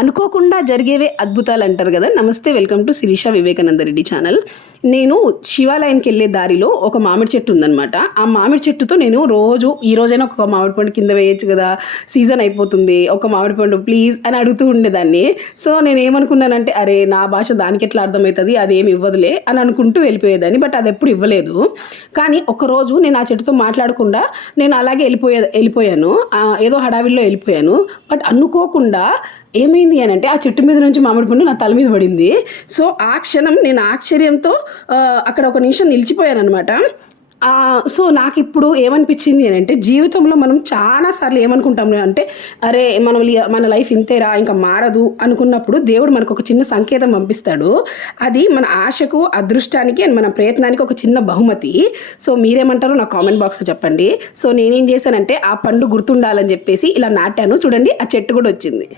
అనుకోకుండా జరిగేవే అద్భుతాలు అంటారు కదా. నమస్తే, welcome to Shirisha Vivekananda Reddy channel. నేను శివాలయానికి వెళ్ళే దారిలో ఒక మామిడి చెట్టు ఉందనమాట. ఆ మామిడి చెట్టుతో నేను ఈ రోజైనా ఒక మామిడి పండు కింద వేయచ్చు కదా, సీజన్ అయిపోతుంది, ఒక మామిడి పండు ప్లీజ్ అని అడుగుతూ ఉండేదాన్ని. సో నేను ఏమనుకున్నానంటే, అరే నా భాష దానికి ఎట్లా అర్థమవుతుంది, అదేమి ఇవ్వదులే అని అనుకుంటూ వెళ్ళిపోయేదాన్ని. బట్ అది ఎప్పుడు ఇవ్వలేదు. కానీ ఒకరోజు నేను ఆ చెట్టుతో మాట్లాడకుండా నేను అలాగే వెళ్ళిపోయాను. ఏదో హడావిడిలో వెళ్ళిపోయాను. బట్ అనుకోకుండా ఏమైంది అని అంటే, ఆ చెట్టు మీద నుంచి మామిడి పండు నా తల మీద పడింది. సో ఆ క్షణం నేను ఆశ్చర్యంతో అక్కడ ఒక నిమిషం నిలిచిపోయాను అనమాట. సో నాకు ఇప్పుడు ఏమనిపించింది అని అంటే, జీవితంలో మనం చాలాసార్లు ఏమనుకుంటాం అంటే, అరే మన లైఫ్ ఇంతేరా, ఇంకా మారదు అనుకున్నప్పుడు దేవుడు మనకు ఒక చిన్న సంకేతం పంపిస్తాడు. అది మన ఆశకు, అదృష్టానికి అండ్ మన ప్రయత్నానికి ఒక చిన్న బహుమతి. సో మీరేమంటారో నా కామెంట్ బాక్స్లో చెప్పండి. సో నేనేం చేశానంటే, ఆ పండు గుర్తుండాలని చెప్పేసి ఇలా నాటాను. చూడండి, ఆ చెట్టు కూడా వచ్చింది.